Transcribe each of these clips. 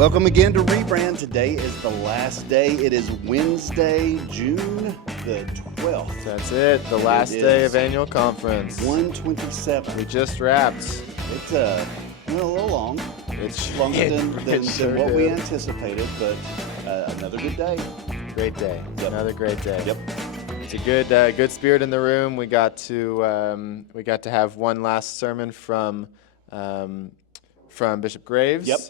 Welcome again to Rebrand. Today is the last day. It is Wednesday, June the 12th. That's it. The last day of annual conference. 127. We just wrapped. It's a little long. It's longer than sure what we did. anticipated, but another good day. Great day. Yep. Another great day. Yep. It's a good spirit in the room. We got to have one last sermon from Bishop Graves. Yep.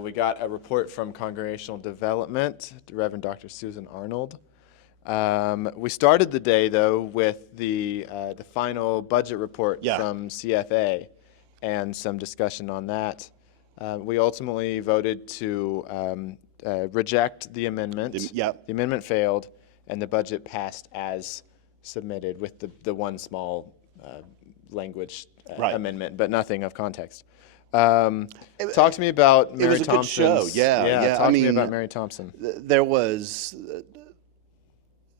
We got a report from Congregational Development, Reverend Dr. Susan Arnold. We started the day though with the final budget report from CFA and some discussion on that. We ultimately voted to reject the amendment. The amendment failed, and the budget passed as submitted with the one small language amendment, but nothing of context. Talk to me about Mary Thompson. It was a good show. Yeah. Talk to me about Mary Thompson. There was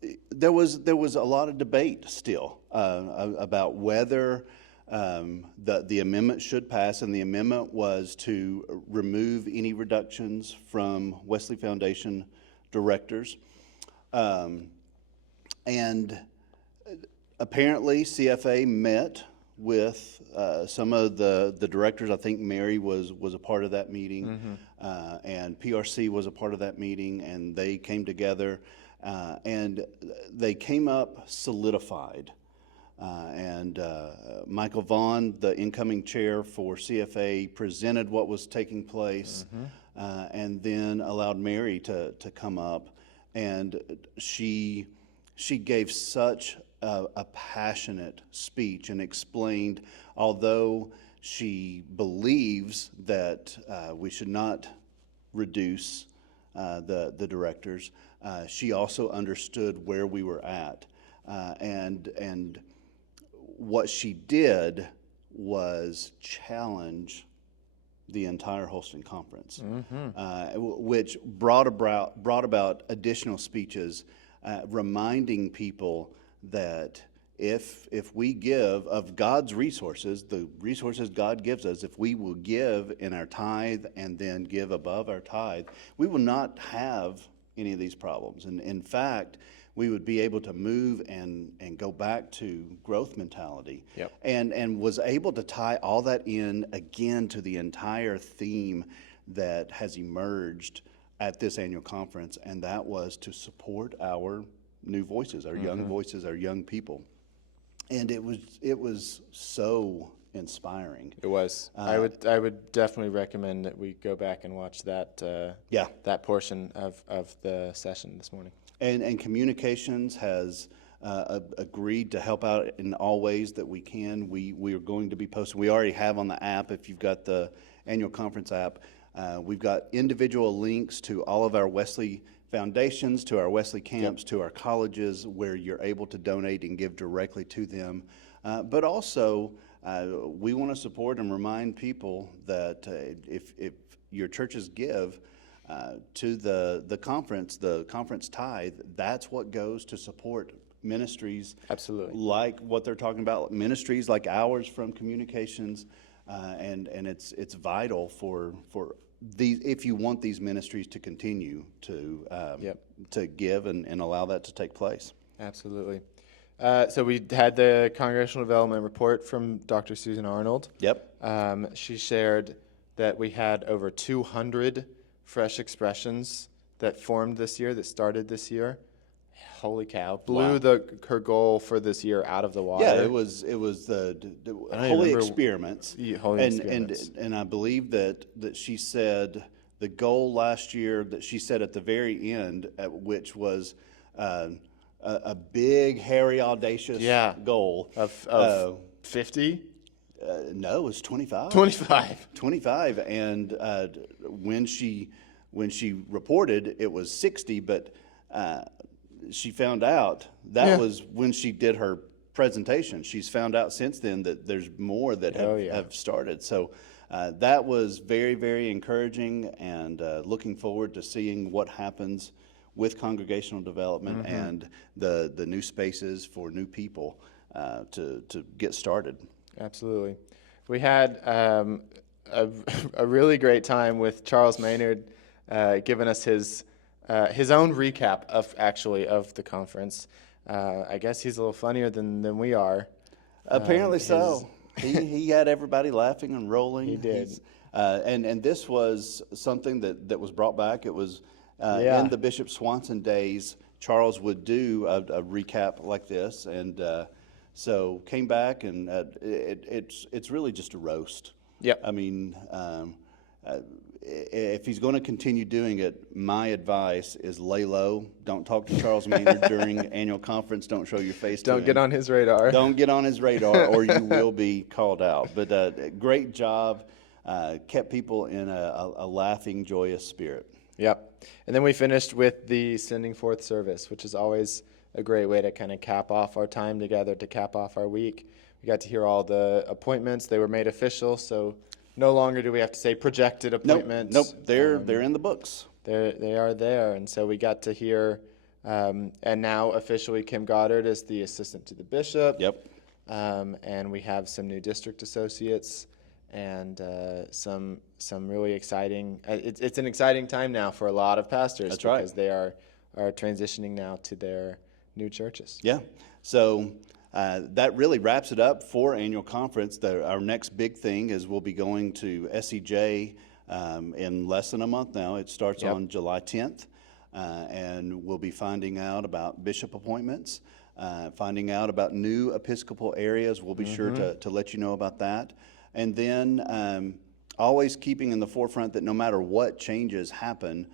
a lot of debate still about whether the amendment should pass, and the amendment was to remove any reductions from Wesley Foundation directors. And apparently CFA met with some of the directors. I think Mary was a part of that meeting, and PRC was a part of that meeting, and they came together and they came up solidified. And Michael Vaughn, the incoming chair for CFA, presented what was taking place, and then allowed Mary to come up, and she gave such a passionate speech and explained, although she believes that we should not reduce the directors, she also understood where we were at, and what she did was challenge the entire Holston Conference, which brought about additional speeches, reminding people that if we give of God's resources, the resources God gives us, if we will give in our tithe and then give above our tithe, we will not have any of these problems. And in fact, we would be able to move and go back to growth mentality. Yep. And was able to tie all that in again to the entire theme that has emerged at this annual conference, and that was to support our new voices, our young voices, our young people. And it was so inspiring. It was. I would definitely recommend that we go back and watch that that portion of the session this morning. And Communications has agreed to help out in all ways that we can. We are going to be posting. We already have on the app, if you've got the annual conference app, we've got individual links to all of our Wesley foundations, to our Wesley camps, to our colleges, where you're able to donate and give directly to them. But also, we want to support and remind people that if your churches give to the conference tithe, that's what goes to support ministries. Absolutely. Like what they're talking about, ministries like ours from Communications, and it's vital for these, if you want these ministries to continue to give and allow that to take place. Absolutely. So we had the Congregational Development report from Dr. Susan Arnold. Yep. She shared that we had over 200 fresh expressions that formed this year, that started this year. Holy cow. Blew her goal for this year out of the water. Yeah, it was the Holy Experiments. Holy Experiments. And I believe that she said the goal last year that she said at the very end, which was a big, hairy, audacious goal. Of 50? No, it was 25. 25. And when she reported, it was 60, but she found out that was when she did her presentation. She's found out since then that there's more that have started. So that was very, very encouraging, and looking forward to seeing what happens with congregational development and the new spaces for new people to get started. Absolutely. We had a really great time with Charles Maynard, giving us his own recap of the conference. I guess he's a little funnier than we are. Apparently so. He had everybody laughing and rolling. He did. And this was something that was brought back. It was in the Bishop Swanson days. Charles would do a recap like this, and so came back, and it's really just a roast. Yep. I mean, if he's going to continue doing it, my advice is lay low. Don't talk to Charles Maynard during annual conference. Don't show your face to him. Don't get on his radar. Don't get on his radar, or you will be called out. But great job. Kept people in a laughing, joyous spirit. Yep. And then we finished with the sending forth service, which is always a great way to kind of cap off our time together, to cap off our week. We got to hear all the appointments. They were made official, so no longer do we have to say projected appointments. Nope. They're in the books. They are there, and so we got to hear, and now officially Kim Goddard is the assistant to the bishop. Yep. And we have some new district associates, and some really exciting. It's an exciting time now for a lot of pastors. That's right. Because they are transitioning now to their new churches. Yeah. So that really wraps it up for annual conference. Our next big thing is we'll be going to SEJ in less than a month now. It starts on July 10th, and we'll be finding out about bishop appointments, finding out about new Episcopal areas. We'll be sure to let you know about that. And then always keeping in the forefront that no matter what changes happen,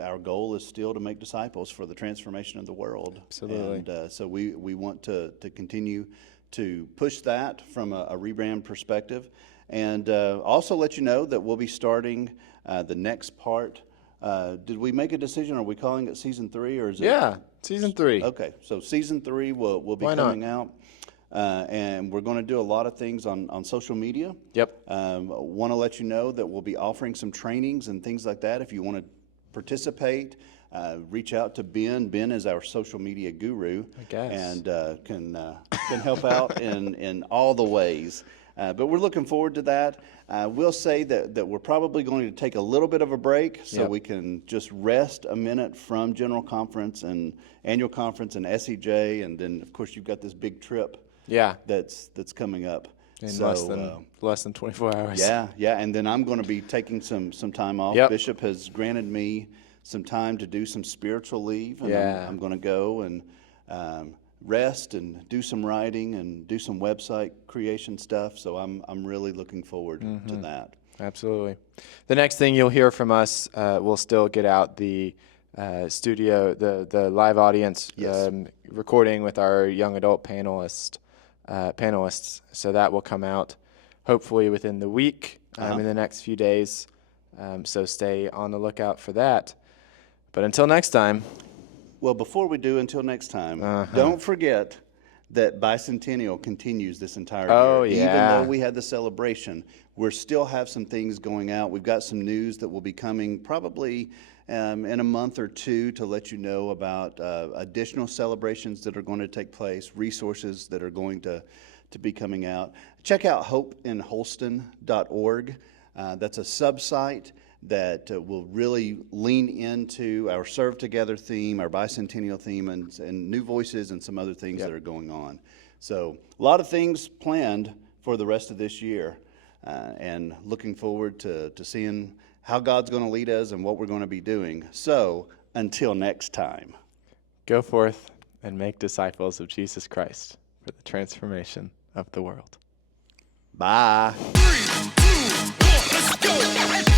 our goal is still to make disciples for the transformation of the world. Absolutely. And so we want to continue to push that from a rebrand perspective. And also let you know that we'll be starting the next part. Did we make a decision? Are we calling it Season 3? Or is it? Yeah, Season 3. Okay, so Season 3 will be coming out. And we're going to do a lot of things on social media. Yep. Want to let you know that we'll be offering some trainings and things like that. If you want to participate, reach out to Ben. Ben is our social media guru, I guess. And can help out in all the ways. But we're looking forward to that. We'll say that we're probably going to take a little bit of a break so we can just rest a minute from General Conference and Annual Conference and SEJ, and then of course you've got this big trip. Yeah. That's coming up. In less than 24 hours. Yeah, and then I'm going to be taking some time off. Yep. Bishop has granted me some time to do some spiritual leave, and I'm going to go and rest and do some writing and do some website creation stuff. So I'm really looking forward to that. Absolutely. The next thing you'll hear from us, we'll still get out the studio, the live audience recording with our young adult panelists. So that will come out hopefully within the week, in the next few days. So stay on the lookout for that. But until next time. Well, before we do, until next time, don't forget that Bicentennial continues this entire year. Oh, yeah. Even though we had the celebration, we still have some things going out. We've got some news that will be coming probably in a month or two to let you know about additional celebrations that are going to take place, resources that are going to be coming out. Check out hopeinholston.org. That's a sub-site that will really lean into our Serve Together theme, our bicentennial theme, and new voices and some other things that are going on. So a lot of things planned for the rest of this year, and looking forward to seeing how God's going to lead us and what we're going to be doing. So until next time. Go forth and make disciples of Jesus Christ for the transformation of the world. Bye. 3, 2, 1, let's go.